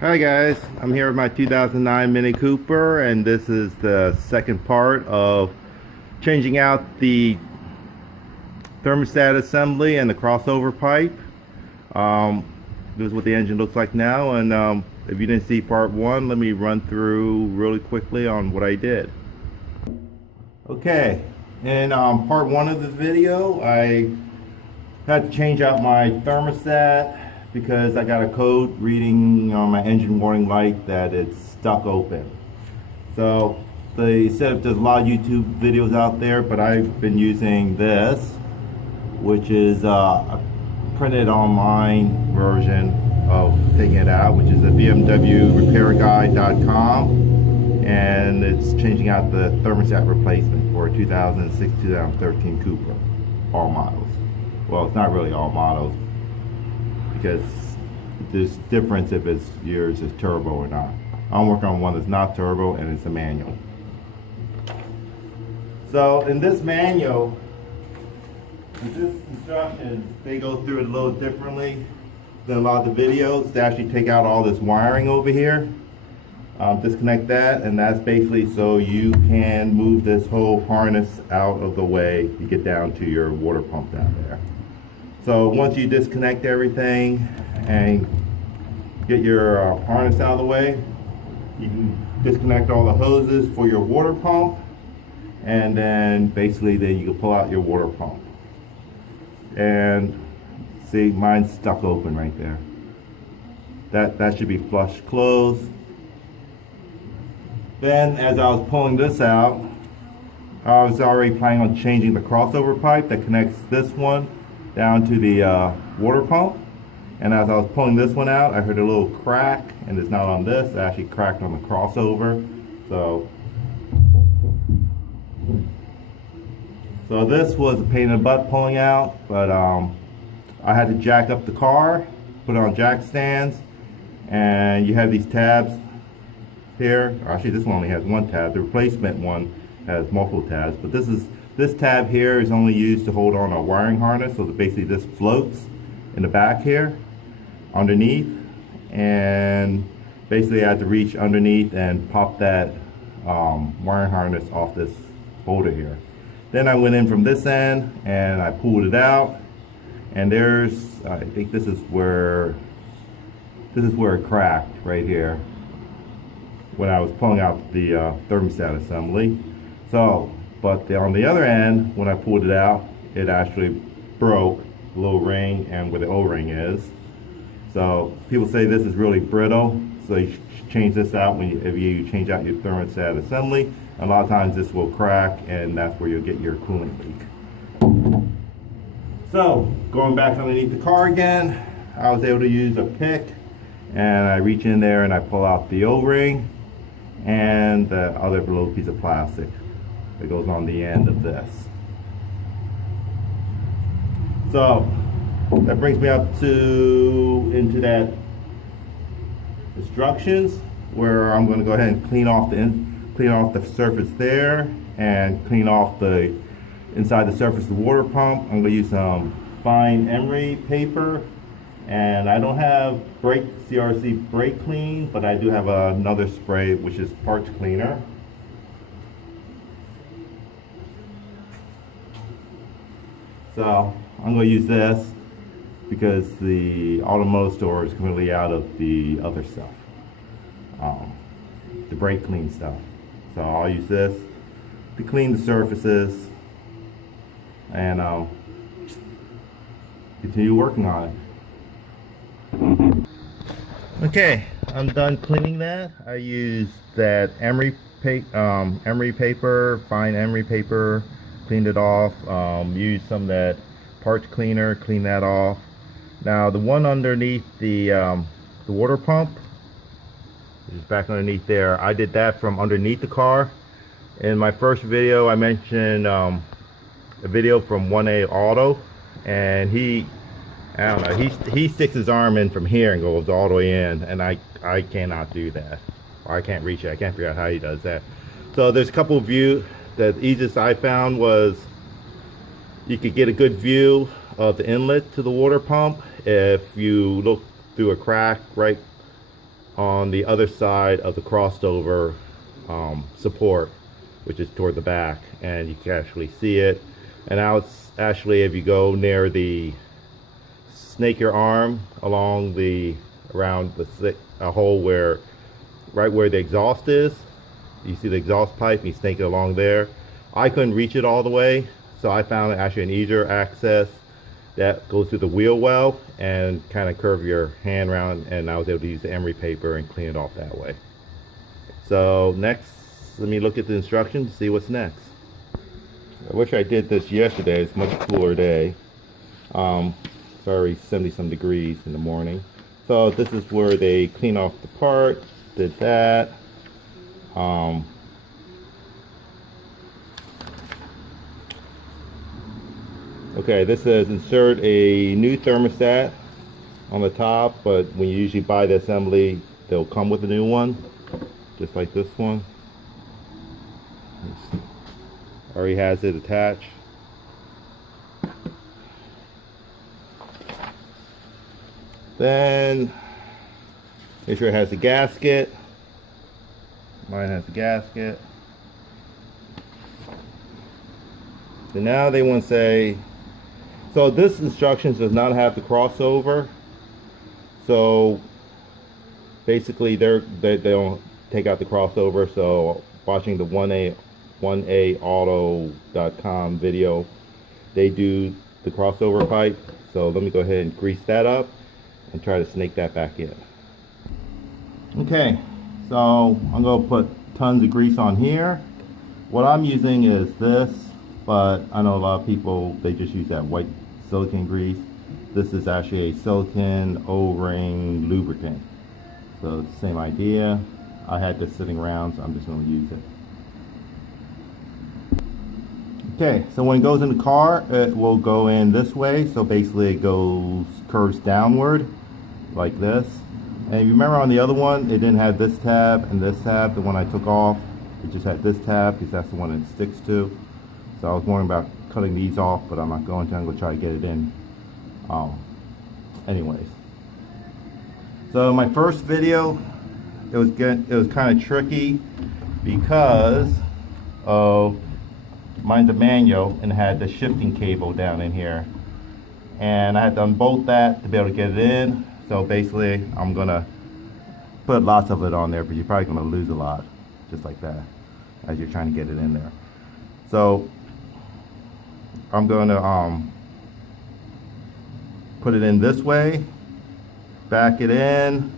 Hi guys, I'm here with my 2009 Mini Cooper, and this is the second part of changing out the thermostat assembly and the crossover pipe. This is what the engine looks like now, and if you didn't see part one, let me run through really quickly on what I did. Okay, in part one of this video, I had to change out my thermostat because I got a code reading on my engine warning light that it's stuck open. So they said there's a lot of YouTube videos out there, but I've been using this, which is a printed online version of taking it out, which is a BMWRepairGuide.com, and it's changing out the thermostat replacement for a 2006-2013 Cooper, all models. Well, it's not really all models, because there's difference if it's yours is turbo or not. I'm working on one that's not turbo, and it's a manual. So in this manual, with this instructions, they go through it a little differently than a lot of the videos. They actually take out all this wiring over here, disconnect that, and that's basically so you can move this whole harness out of the way to get down to your water pump down there. So once you disconnect everything and get your harness out of the way, you can disconnect all the hoses for your water pump, and then basically then you can pull out your water pump. And see, mine's stuck open right there. That should be flush closed. Then as I was pulling this out, I was already planning on changing the crossover pipe that connects this one down to the water pump. And as I was pulling this one out, I heard a little crack, and it's not on this, it actually cracked on the crossover. So this was a pain in the butt pulling out, but I had to jack up the car, put it on jack stands, and you have these tabs here. Actually, this one only has one tab. The replacement one has multiple tabs, but this tab here is only used to hold on a wiring harness, so that basically this floats in the back here underneath, and basically I had to reach underneath and pop that wiring harness off this holder here. Then I went in from this end and I pulled it out, and there's, I think this is where it cracked right here when I was pulling out the thermostat assembly. So but on the other end, when I pulled it out, it actually broke the little ring and where the O-ring is. So people say this is really brittle, so you should change this out if you change out your thermostat assembly. A lot of times this will crack, and that's where you'll get your coolant leak. So going back underneath the car again, I was able to use a pick, and I reach in there and I pull out the O-ring and the other little piece of plastic that goes on the end of this. So that brings me up into that instructions, where I'm going to go ahead and clean off the surface there, and clean off the inside the surface of the water pump. I'm going to use some fine emery paper, and I don't have CRC brake clean, but I do have another spray which is parts cleaner. So I'm going to use this because the automotive store is completely out of the other stuff, the brake clean stuff. So I'll use this to clean the surfaces and continue working on it. Okay, I'm done cleaning that. I used that emery paper, fine emery paper, cleaned it off, used some of that parts cleaner, clean that off. Now the one underneath the water pump is back underneath there. I did that from underneath the car. In my first video I mentioned a video from 1A Auto, and I don't know, he sticks his arm in from here and goes all the way in, and I cannot do that, or I can't reach it. I can't figure out how he does that. So there's a couple of views. The easiest I found was you could get a good view of the inlet to the water pump if you look through a crack right on the other side of the crossover support, which is toward the back, and you can actually see it. And now it's actually, if you go near the snake your arm along the around the hole where right where the exhaust is, you see the exhaust pipe, you snake it along there. I couldn't reach it all the way, so I found actually an easier access that goes through the wheel well and kind of curve your hand around, and I was able to use the emery paper and clean it off that way. So next, let me look at the instructions, see what's next. I wish I did this yesterday. It's a much cooler day. It's already 70 some degrees in the morning. So this is where they clean off the part. Did that. Okay, this says insert a new thermostat on the top, but when you usually buy the assembly, they'll come with a new one, just like this one. Already has it attached. Then make sure it has a gasket. Mine has a gasket. So now they want to say, so this instructions does not have the crossover. So basically they don't take out the crossover. So watching the 1AAuto.com video, they do the crossover pipe. So let me go ahead and grease that up and try to snake that back in. Okay, so I'm going to put tons of grease on here. What I'm using is this, but I know a lot of people, they just use that white silicone grease. This is actually a silicone O-ring lubricant. So it's the same idea. I had this sitting around, so I'm just going to use it. Okay, so when it goes in the car, it will go in this way. So basically it curves downward like this. And if you remember on the other one, it didn't have this tab and this tab. The one I took off, it just had this tab because that's the one it sticks to. So I was wondering about cutting these off, but I'm not going to. I'm going to try to get it in anyways. So my first video, it was kind of tricky because of mine's a manual and had the shifting cable down in here, and I had to unbolt that to be able to get it in. So basically I'm gonna put lots of it on there, but you're probably gonna lose a lot just like that as you're trying to get it in there. So I'm gonna put it in this way, back it in,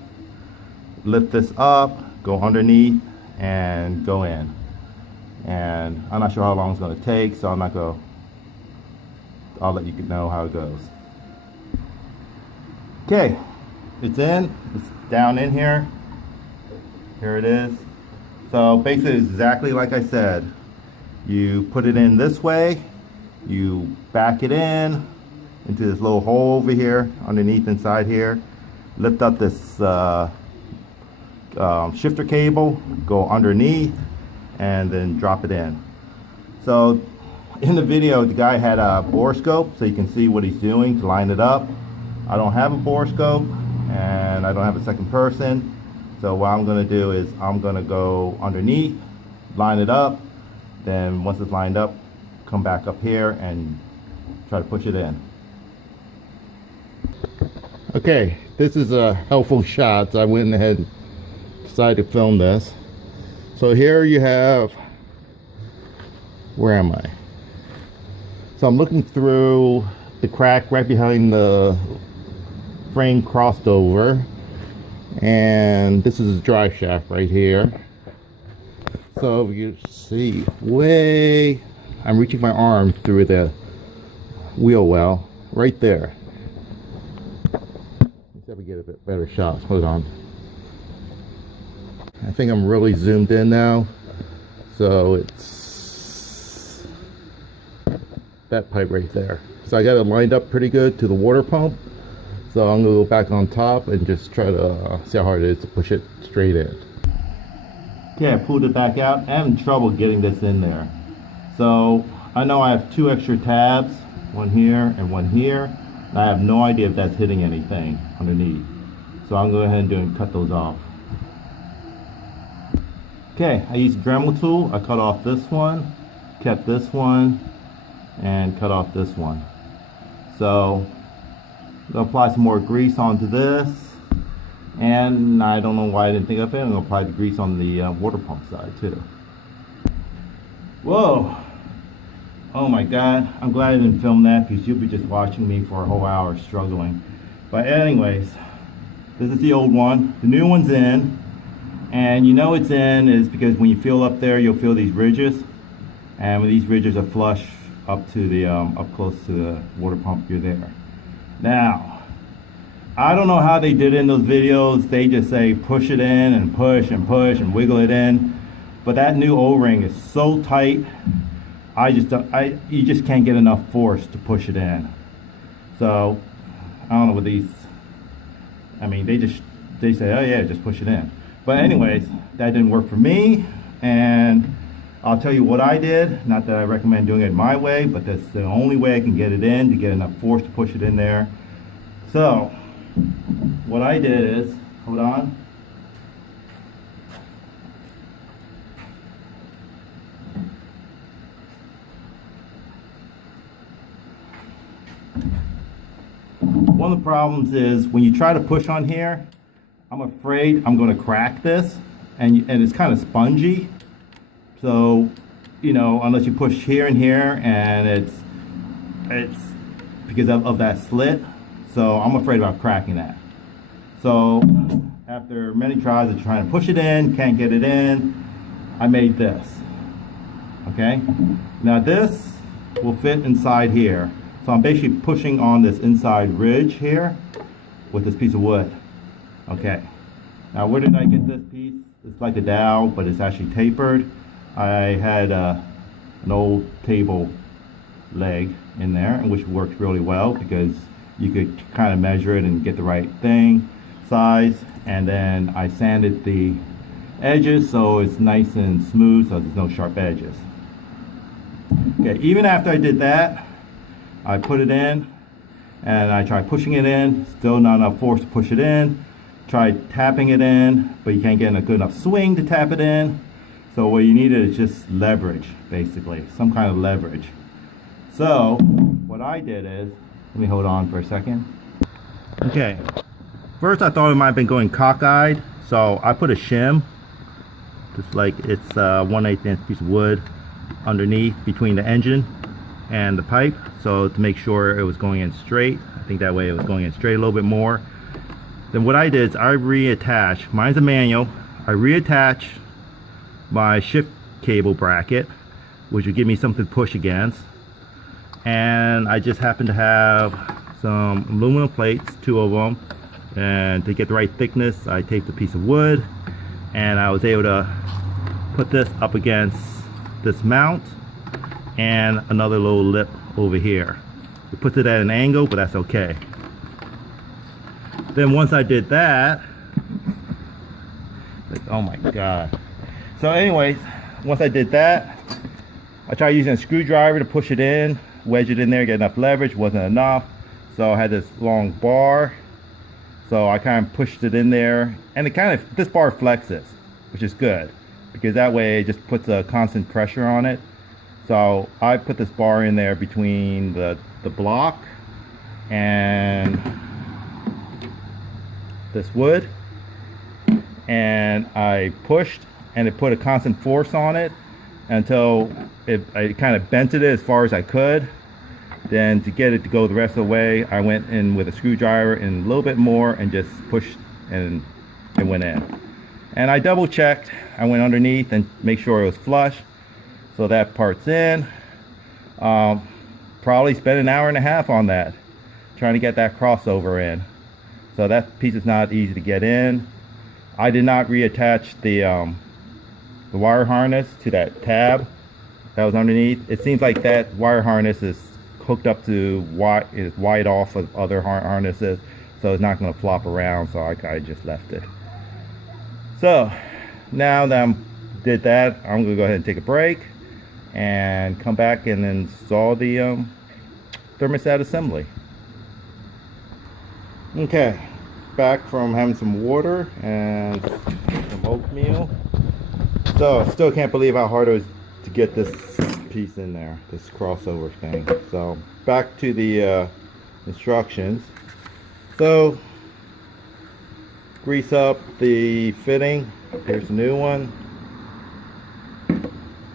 lift this up, go underneath, and go in. And I'm not sure how long it's going to take, so I'll let you know how it goes. Okay, it's in, it's down in here. Here it is. So basically it's exactly like I said. You put it in this way, you back it in into this little hole over here, underneath inside here. Lift up this shifter cable, go underneath, and then drop it in. So in the video, the guy had a borescope, so you can see what he's doing to line it up. I don't have a borescope, and I don't have a second person. So what I'm gonna do is I'm gonna go underneath, line it up, then once it's lined up, come back up here and try to push it in. Okay, this is a helpful shot, so I went ahead and decided to film this. So here you have, where am I? So I'm looking through the crack right behind the frame crossed over, and this is a drive shaft right here. So if you see, I'm reaching my arm through the wheel well right there. Let's see if we get a bit better shot. Hold on. I think I'm really zoomed in now. So it's that pipe right there. So I got it lined up pretty good to the water pump. So I'm gonna go back on top and just try to see how hard it is to push it straight in. Okay, I pulled it back out. I'm having trouble getting this in there. So I know I have two extra tabs, one here and one here. And I have no idea if that's hitting anything underneath. So I'm going to go ahead and cut those off. Okay, I used a Dremel tool. I cut off this one, kept this one, and cut off this one. So I'm gonna apply some more grease onto this, and I don't know why I didn't think of it. I'm gonna apply the grease on the water pump side too. Whoa! Oh my God! I'm glad I didn't film that because you'll be just watching me for a whole hour struggling. But anyways, this is the old one. The new one's in, and you know it's in is because when you feel up there, you'll feel these ridges, and when these ridges are flush up to the up close to the water pump, you're there. Now, I don't know how they did it in those videos. They just say push it in and push and wiggle it in. But that new O-ring is so tight, you just can't get enough force to push it in. So, I don't know what these, I mean, they say, oh yeah, just push it in. But anyways, that didn't work for me. And I'll tell you what I did. Not that I recommend doing it my way, but that's the only way I can get it in to get enough force to push it in there. So, what I did is, hold on. One of the problems is when you try to push on here, I'm afraid I'm going to crack this, and it's kind of spongy. So, you know, unless you push here and here, and it's because of that slit. So I'm afraid about cracking that. So after many tries of trying to push it in, can't get it in, I made this. Okay. Now this will fit inside here. So I'm basically pushing on this inside ridge here with this piece of wood. Okay. Now where did I get this piece? It's like a dowel, but it's actually tapered. I had an old table leg in there, which worked really well because you could kind of measure it and get the right thing, size, and then I sanded the edges so it's nice and smooth so there's no sharp edges. Okay, even after I did that, I put it in and I tried pushing it in, still not enough force to push it in. Tried tapping it in, but you can't get a good enough swing to tap it in. So what you need is just leverage, basically, some kind of leverage. So what I did is, let me hold on for a second. Okay, first I thought it might have been going cockeyed, so I put a shim, just like it's 1/8 inch piece of wood underneath between the engine and the pipe, so to make sure it was going in straight. I think that way it was going in straight a little bit more. Then what I did is I reattached, mine's a manual, I reattached my shift cable bracket, which would give me something to push against, and I just happen to have some aluminum plates, 2 of them, and to get the right thickness I taped a piece of wood, and I was able to put this up against this mount and another little lip over here. It puts it at an angle, but that's okay. Then once I did that, like, oh my God. So anyways, once I did that, I tried using a screwdriver to push it in, wedge it in there, get enough leverage. Wasn't enough. So I had this long bar. So I kind of pushed it in there, and this bar flexes, which is good because that way it just puts a constant pressure on it. So I put this bar in there between the block and this wood, and I pushed, and it put a constant force on it until I kind of bent it as far as I could. Then to get it to go the rest of the way, I went in with a screwdriver and a little bit more and just pushed, and it went in. And I double checked, I went underneath and make sure it was flush. So that part's in. Probably spent an hour and a half on that, trying to get that crossover in. So that piece is not easy to get in. I did not reattach the wire harness to that tab that was underneath. It seems like that wire harness is hooked up to is wide off of other harnesses, so it's not going to flop around, so I just left it. So now that I did that, I'm going to go ahead and take a break and come back and install the thermostat assembly. Okay, back from having some water and some oatmeal. So still can't believe how hard it was to get this piece in there, this crossover thing. So back to the instructions. So grease up the fitting. Here's the new one.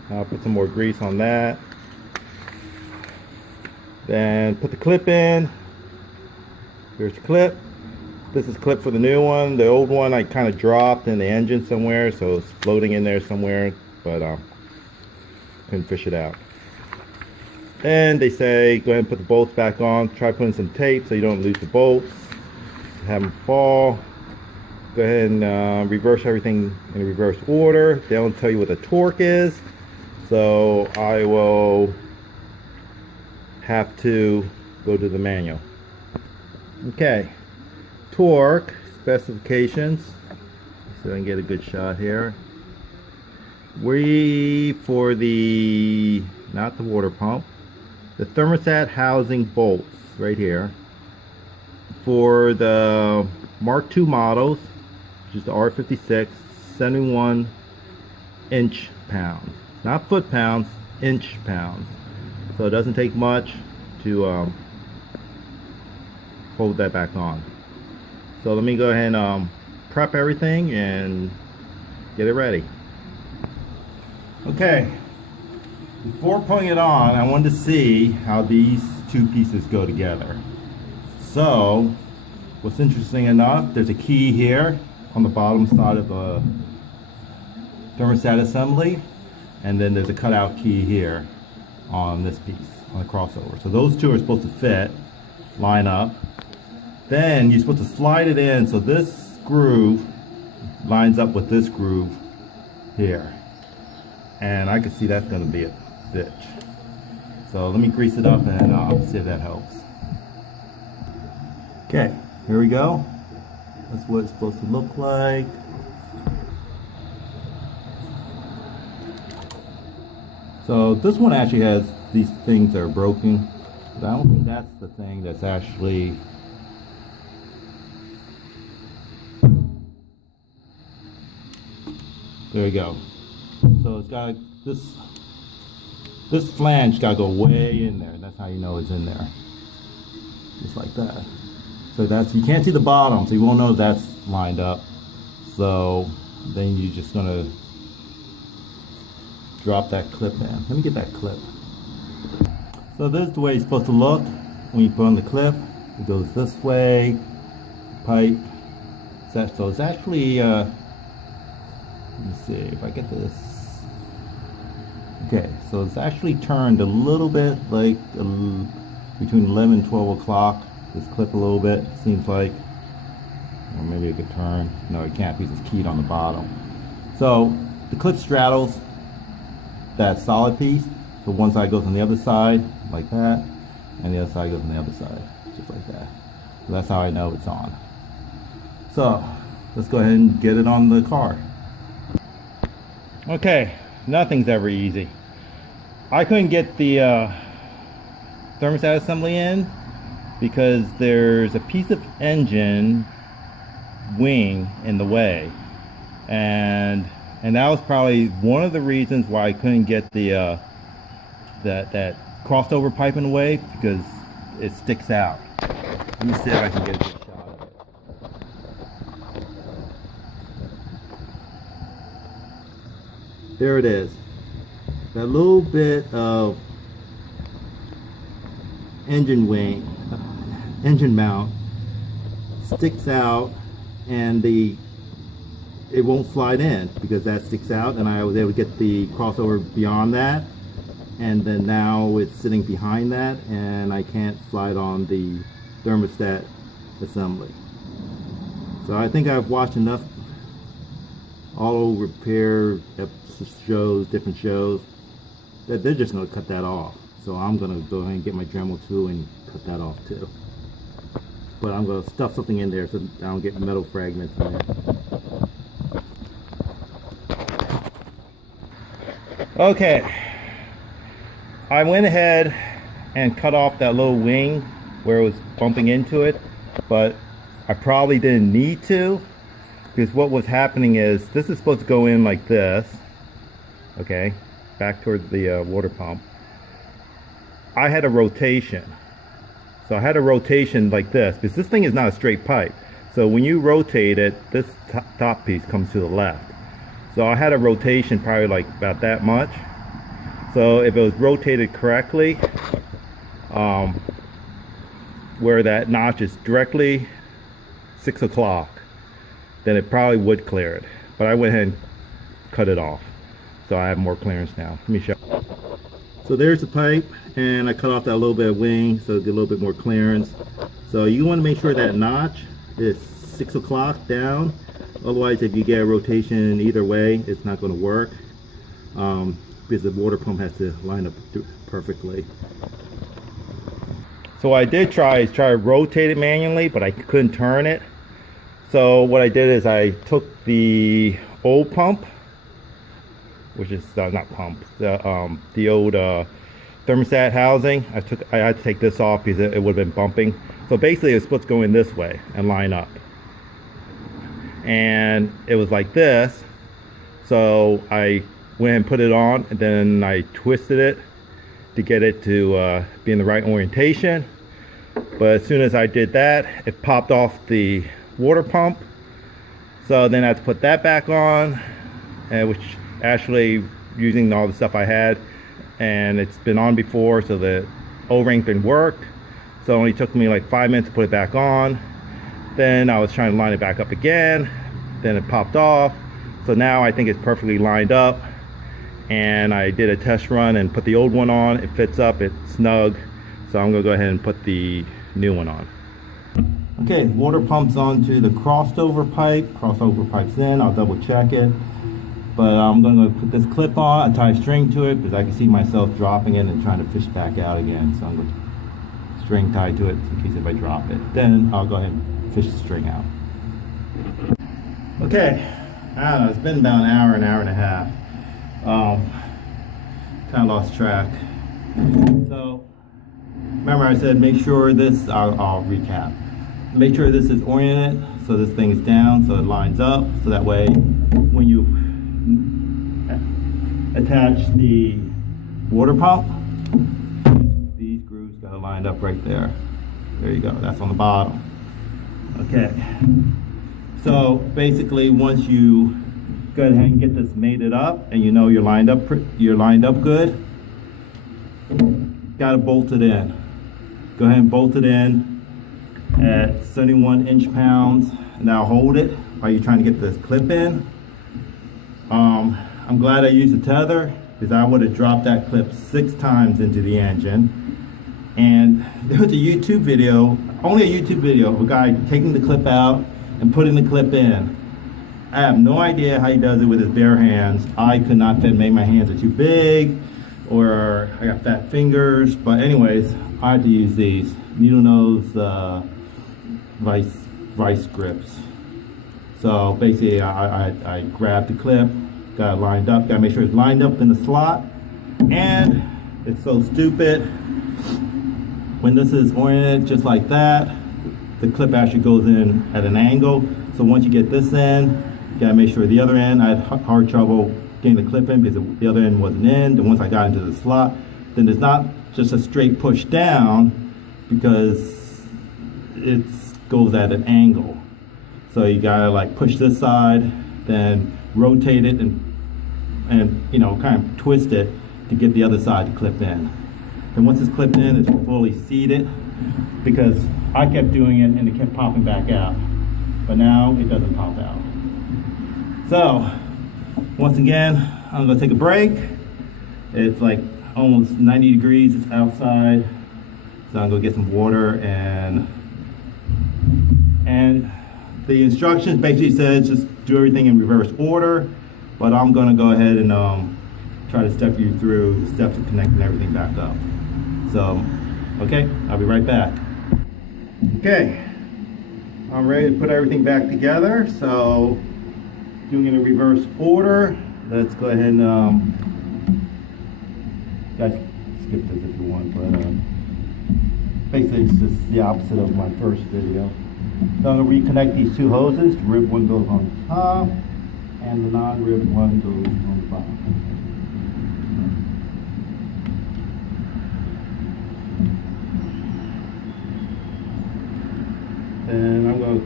I'll put some more grease on that. Then put the clip in. Here's the clip. This is clip for the new one. The old one I kind of dropped in the engine somewhere, so it's floating in there somewhere, but couldn't fish it out. And they say go ahead and put the bolts back on. Try putting some tape so you don't lose the bolts. Have them fall. Go ahead and reverse everything in reverse order. They don't tell you what the torque is, so I will have to go to the manual. Okay, torque specifications, so I can get a good shot here. For the, not the water pump, the thermostat housing bolts right here. For the Mark II models, which is the R56, 71 inch pounds. Not foot pounds, inch pounds. So it doesn't take much to hold that back on. So let me go ahead and prep everything and get it ready. Okay, before putting it on, I wanted to see how these two pieces go together. So what's interesting enough, there's a key here on the bottom side of the thermostat assembly, and then there's a cutout key here on this piece, on the crossover. So those two are supposed to fit, line up. Then you're supposed to slide it in so this groove lines up with this groove here. And I can see that's going to be a bitch. So let me grease it up and I'll see if that helps. Okay, here we go. That's what it's supposed to look like. So this one actually has these things that are broken, but I don't think that's the thing that's actually there we go. So it's got this flange got to go way in there. That's how you know it's in there. Just like that. So that's, you can't see the bottom, so you won't know that's lined up. So then you're just gonna drop that clip in. Let me get that clip. So this is the way it's supposed to look when you put on the clip. It goes this way, pipe. So it's actually, let me see if I get this. Okay, so it's actually turned a little bit, like between 11 and 12 o'clock. This clip a little bit, seems like. Or maybe it could turn. No, it can't because it's keyed on the bottom. So the clip straddles that solid piece. So one side goes on the other side, like that, and the other side goes on the other side, just like that. So that's how I know it's on. So let's go ahead and get it on the car. Okay, nothing's ever easy. I couldn't get the thermostat assembly in because there's a piece of engine wing in the way, and that was probably one of the reasons why I couldn't get the that crossover pipe in the way, because it sticks out. Let me see if I can get a good shot of it. There it is. That little bit of engine wing, engine mount sticks out, and it won't slide in because that sticks out, and I was able to get the crossover beyond that, and then now it's sitting behind that, and I can't slide on the thermostat assembly. So I think I've watched enough auto repair shows, different shows, that they're just going to cut that off. So I'm going to go ahead and get my Dremel tool and cut that off too. But I'm going to stuff something in there so I don't get metal fragments in there. Okay, I went ahead and cut off that little wing where it was bumping into it, but I probably didn't need to, because what was happening is this is supposed to go in like this, okay, back toward the water pump, I had a rotation. So I had a rotation like this, because this thing is not a straight pipe. So when you rotate it, this top piece comes to the left. So I had a rotation probably like about that much. So if it was rotated correctly, where that notch is directly 6 o'clock, then it probably would clear it. But I went ahead and cut it off. So I have more clearance now. Let me show. So there's the pipe, and I cut off that little bit of wing so get a little bit more clearance. So you want to make sure that notch is 6 o'clock down. Otherwise, if you get a rotation either way, it's not going to work, because the water pump has to line up perfectly. So what I did try to rotate it manually, but I couldn't turn it. So what I did is I took the old pump, which is not pump, the old thermostat housing. I had to take this off because it would have been bumping. So basically it's supposed to go in this way and line up. And it was like this. So I went and put it on, and then I twisted it to get it to be in the right orientation. But as soon as I did that, it popped off the water pump. So then I had to put that back on, which actually using all the stuff I had, and it's been on before, so the O-ring thing worked. So it only took me like 5 minutes to put it back on. Then I was trying to line it back up again, then it popped off. So now I think it's perfectly lined up, and I did a test run and put the old one on. It fits up, it's snug, so I'm gonna go ahead and put the new one on. Okay, water pumps onto the crossover pipe. Crossover pipe's in, I'll double check it. But I'm gonna put this clip on, I tie a string to it because I can see myself dropping it and trying to fish back out again. So I'm gonna string tied to it in case if I drop it. Then I'll go ahead and fish the string out. Okay, I don't know, it's been about an hour and a half. Kind of lost track. So, remember I said make sure this, I'll recap. Make sure this is oriented so this thing is down so it lines up, so that way when you attach the water pump, these grooves got it lined up right there. There you go, that's on the bottom. Okay, so basically once you go ahead and get this mated up and you know you're lined up good, gotta bolt it in. Go ahead and bolt it in at 71 inch-pounds. Now hold it while you're trying to get this clip in. I'm glad I used a tether because I would have dropped that clip 6 times into the engine. And there was a YouTube video, only a YouTube video, of a guy taking the clip out and putting the clip in. I have no idea how he does it with his bare hands. I could not fit, maybe my hands are too big or I got fat fingers, but anyways, I had to use these needle nose vice grips. So basically I grabbed the clip, got it lined up, gotta make sure it's lined up in the slot. And it's so stupid, when this is oriented just like that, the clip actually goes in at an angle. So once you get this in, you gotta make sure the other end, I had hard trouble getting the clip in because the other end wasn't in. And once I got into the slot, then it's not just a straight push down because it goes at an angle. So you gotta like push this side, then rotate it and you know, kind of twist it to get the other side to clip in. And once it's clipped in, it's fully seated, because I kept doing it and it kept popping back out. But now it doesn't pop out. So, once again, I'm gonna take a break. It's like almost 90 degrees, it's outside. So I'm gonna get some water, and the instructions basically says just do everything in reverse order, but I'm gonna go ahead and try to step you through the steps of connecting everything back up. So, okay, I'll be right back. Okay, I'm ready to put everything back together. So, doing it in reverse order. Let's go ahead and, guys, skip this if you want, but basically it's just the opposite of my first video. So I'm going to reconnect these two hoses. The ribbed one goes on the top, and the non-ribbed one goes on the bottom.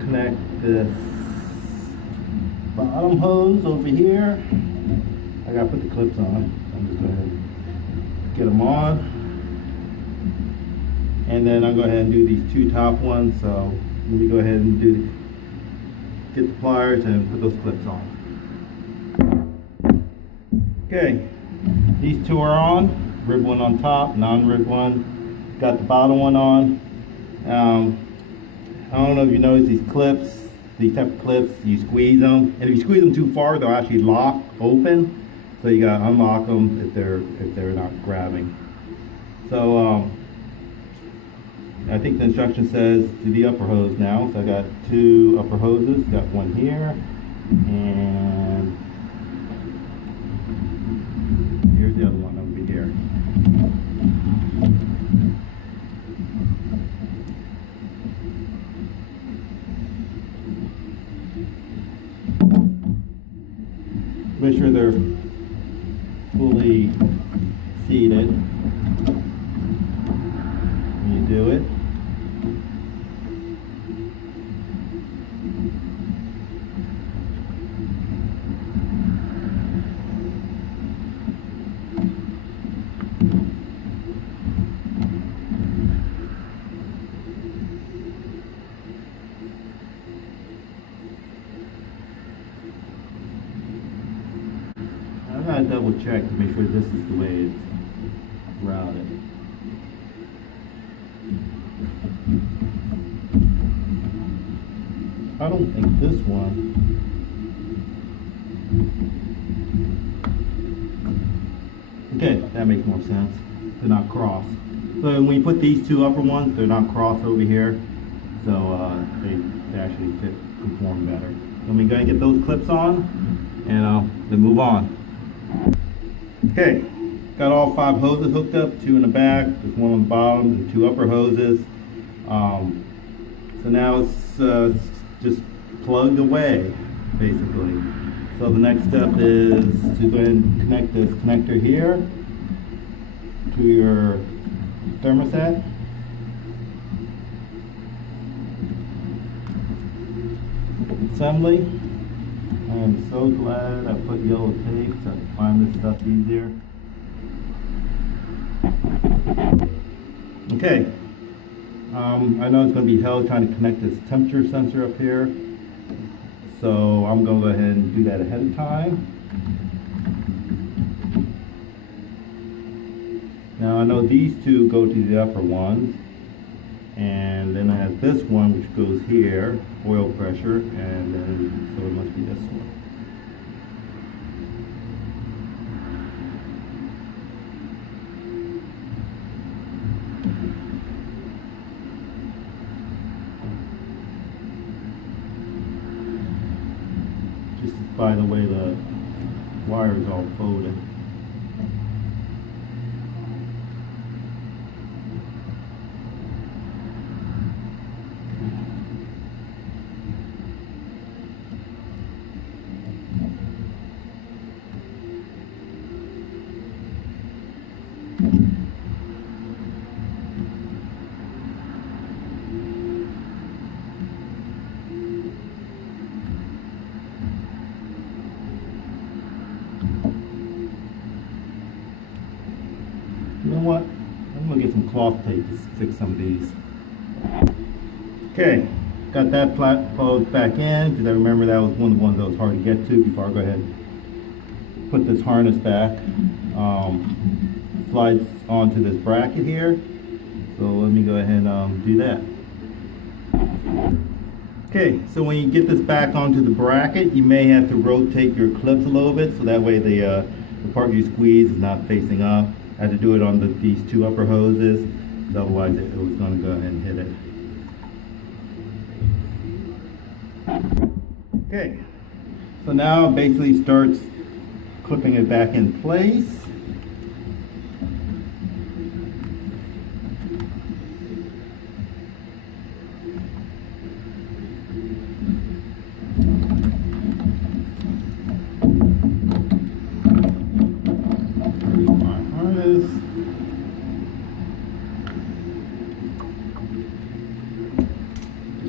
connect this bottom hose over here. I gotta put the clips on. I'm just going to get them on. And then I'll go ahead and do these two top ones. So let me go ahead and get the pliers and put those clips on. Okay, these two are on. Rib one on top, non-rib one. Got the bottom one on. I don't know if you notice these clips, these type of clips, you squeeze them, and if you squeeze them too far, they'll actually lock open. So you gotta unlock them if they're not grabbing. So I think the instruction says to the upper hose now. So I got two upper hoses. Got one here, and here's the other one over here. Make sure they're fully seated when you do it. I'm gonna double check to make sure this is the way it's routed. I don't think this one. Okay, that makes more sense. They're not crossed. So when you put these two upper ones, they're not crossed over here. So they actually fit, conform better. So we're gonna get those clips on and then move on. Okay, got all 5 hoses hooked up, 2 in the back, there's 1 on the bottom, and 2 upper hoses. So now it's just plugged away, basically. So the next step is to go ahead and connect this connector here to your thermostat. Assembly. I am so glad I put yellow tape so I can find this stuff easier. Okay. I know it's going to be hell trying to connect this temperature sensor up here. So I'm going to go ahead and do that ahead of time. Now I know these two go to the upper ones. And then I have this one which goes here, oil pressure, and then so it must be this one. Just by the way the wire is all folded. You know what? I'm gonna get some cloth tape to fix some of these. Okay, got that plugged back in because I remember that was one of the ones that was hard to get to before I go ahead and put this harness back. Slides onto this bracket here. So let me go ahead and do that. Okay, so when you get this back onto the bracket, you may have to rotate your clips a little bit so that way the part you squeeze is not facing up. I had to do it on these 2 upper hoses, otherwise it was going to go ahead and hit it. Okay, so now it basically starts clipping it back in place.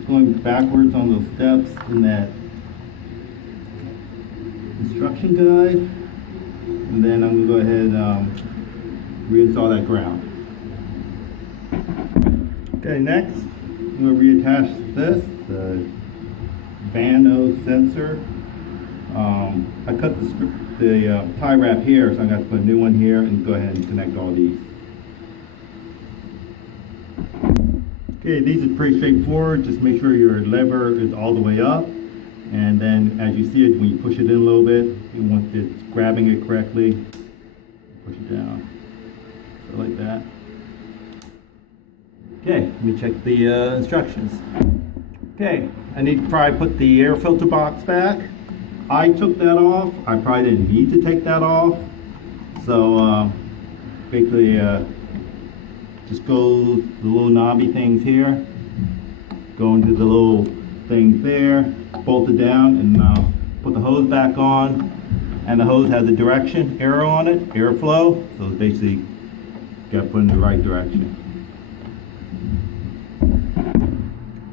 Going back backwards on those steps in that instruction guide, and then I'm going to go ahead and reinstall that ground. Okay, next I'm going to reattach this, the fan nose sensor. I cut the tie wrap here, so I got to put a new one here and go ahead and connect all these. Okay, these are pretty straightforward. Just make sure your lever is all the way up, and then as you see it, when you push it in a little bit, you want it grabbing it correctly. Push it down, so like that. Okay, let me check the instructions. Okay, I need to probably put the air filter box back. I took that off. I probably didn't need to take that off. So basically, just go the little knobby things here, go into the little things there, bolt it down, and put the hose back on. And the hose has a direction arrow on it, airflow. So it's basically got to put in the right direction.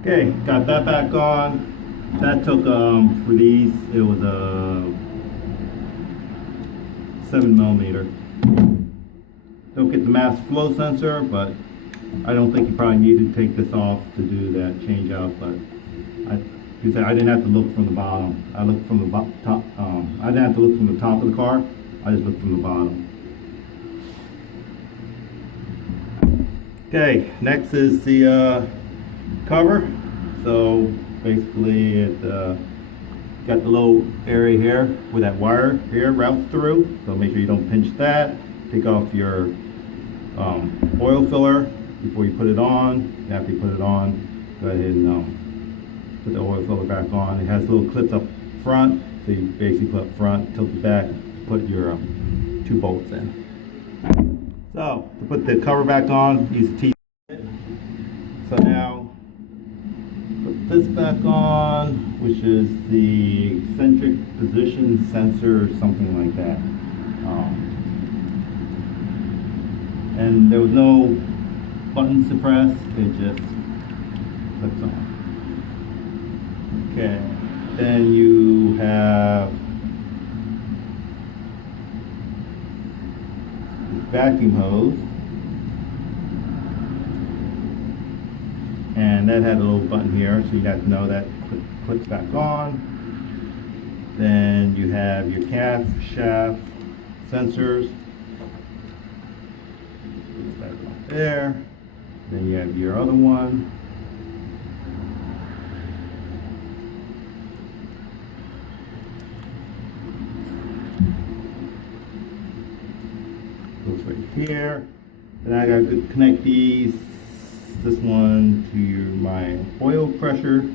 Okay, got that back on. That took, for these, it was a 7mm. Don't get the mass flow sensor, but I don't think you probably need to take this off to do that change out. But I didn't have to look from the bottom. I looked from the top. I didn't have to look from the top of the car. I just looked from the bottom. Okay, next is the cover. So basically it got the little area here where that wire here routes through, so make sure you don't pinch that. Take off your oil filler before you put it on. After you put it on, go ahead and put the oil filler back on. It has little clips up front, so you basically put up front, tilt it back, put your 2 bolts in. So to put the cover back on, use a T. So now put this back on, which is the eccentric position sensor, something like that. And there was no buttons to press, it just clicks on. Okay, then you have this vacuum hose. And that had a little button here, so you have to know that clicks back on. Then you have your cast shaft sensors. Back on there. Then you have your other one. Goes right here. Then I got to connect this one to my oil pressure.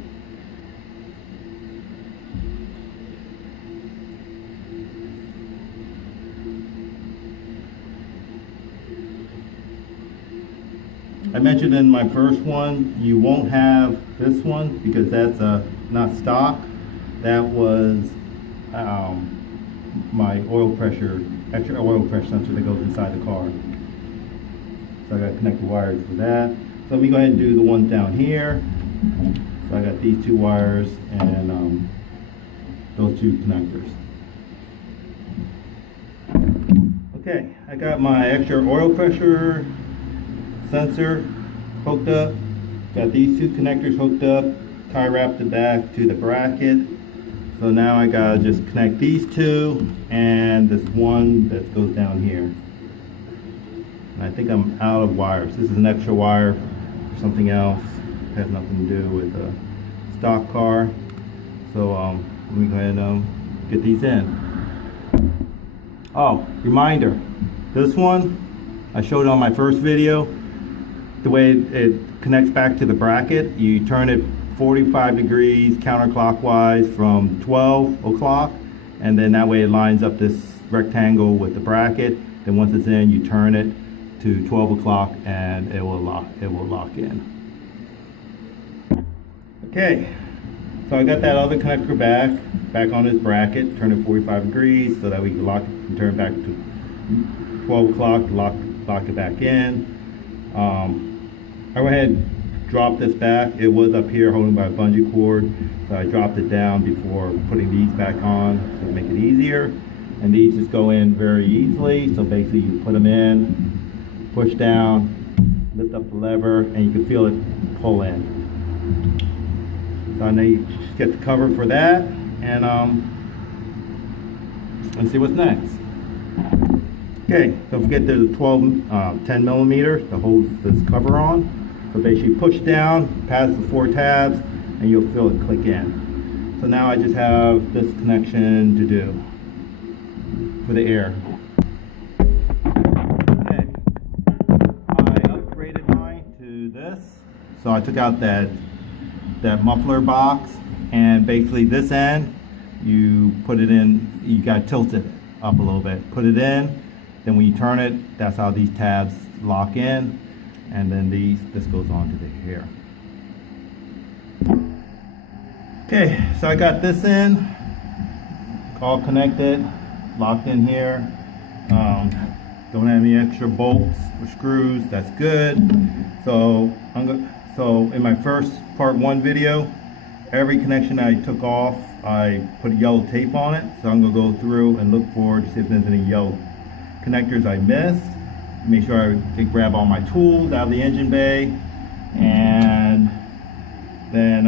I mentioned in my first one, you won't have this one because that's not stock. That was my oil pressure, extra oil pressure sensor that goes inside the car. So I got to connect the wires to that. So let me go ahead and do the ones down here. So I got these 2 wires and those 2 connectors. Okay, I got my extra oil pressure sensor hooked up. Got these 2 connectors hooked up. Tie wrapped it back to the bracket. So now I gotta just connect these 2 and this one that goes down here. And I think I'm out of wires. This is an extra wire for something else. It has nothing to do with a stock car. So let me go ahead and get these in. Oh, reminder. This one I showed on my first video. The way it connects back to the bracket, you turn it 45 degrees counterclockwise from 12 o'clock, and then that way it lines up this rectangle with the bracket. Then once it's in, you turn it to 12 o'clock and it will lock in. Okay, so I got that other connector back on this bracket, turn it 45 degrees so that we can lock it and turn it back to 12 o'clock, lock it back in. I went ahead and drop this back. It was up here holding by a bungee cord, so I dropped it down before putting these back on to make it easier. And these just go in very easily. So basically you put them in, push down, lift up the lever, and you can feel it pull in. So I need to just get the cover for that, and let's see what's next. Okay, don't forget there's a 10 millimeter that holds this cover on. So basically push down past the 4 tabs and you'll feel it click in. So now I just have this connection to do for the air. Okay, I upgraded mine to this. So I took out that muffler box, and basically this end, you put it in, you gotta tilt it up a little bit. Put it in, then when you turn it, that's how these tabs lock in, and then this goes on to the here. Okay, so I got this in, all connected, locked in here. Don't have any extra bolts or screws, that's good. So in my first part 1 video, every connection I took off, I put yellow tape on it. So I'm gonna go through and look for to see if there's any yellow connectors I missed. Make sure I grab all my tools out of the engine bay, and then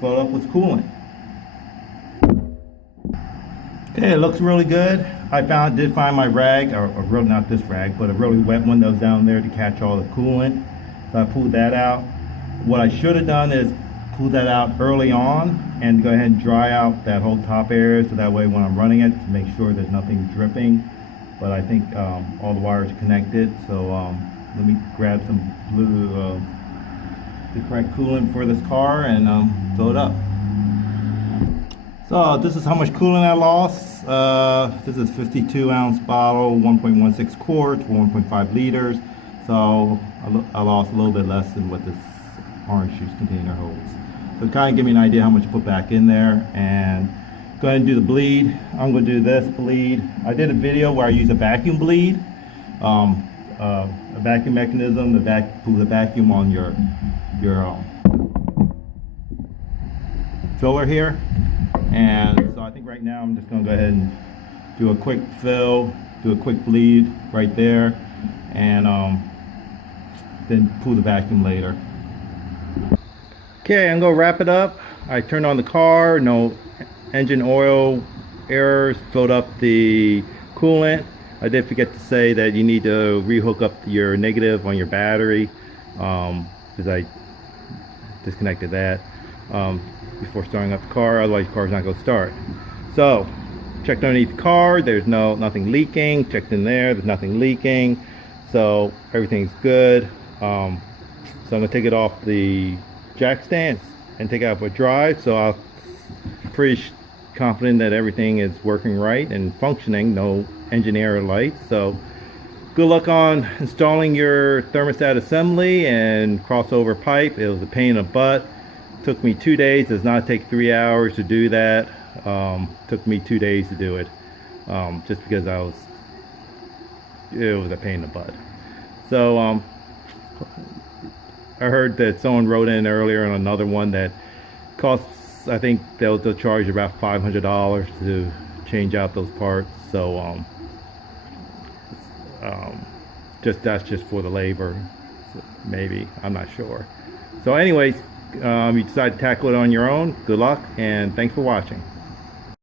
fill it up with coolant. Okay, it looks really good. I did find my rag, or really not this rag, but a really wet one that was down there to catch all the coolant. So I pulled that out. What I should have done is pull that out early on and go ahead and dry out that whole top area, so that way when I'm running it, to make sure there's nothing dripping. But I think all the wires are connected, so let me grab some blue, the correct coolant for this car, and fill it up. So this is how much coolant I lost. This is 52 ounce bottle, 1.16 quarts, 1.5 liters. So I lost a little bit less than what this orange juice container holds. So kind of give me an idea how much to put back in there, and go ahead and do the bleed. I'm going to do this bleed. I did a video where I use a vacuum bleed, a vacuum mechanism to pull the vacuum on your filler here. And so I think right now I'm just going to go ahead and do a quick fill, do a quick bleed right there, and then pull the vacuum later. Okay, I'm going to wrap it up. I turned on the car, no engine oil errors, filled up the coolant. I did forget to say that you need to rehook up your negative on your battery, because I disconnected that before starting up the car, otherwise the car's not going to start. So checked underneath the car, there's nothing leaking. Checked in there's nothing leaking, so everything's good. So I'm going to take it off the jack stands and take it out for a drive. So I'm pretty confident that everything is working right and functioning, no engine error lights. So good luck on installing your thermostat assembly and crossover pipe. It was a pain in the butt. Took me 2 days. It does not take 3 hours to do that. Took me 2 days to do it, just because it was a pain in the butt. So I heard that someone wrote in earlier on another one that costs, I think they'll charge about $500 to change out those parts. So that's just for the labor, maybe, I'm not sure. So anyways, you decide to tackle it on your own. Good luck, and thanks for watching.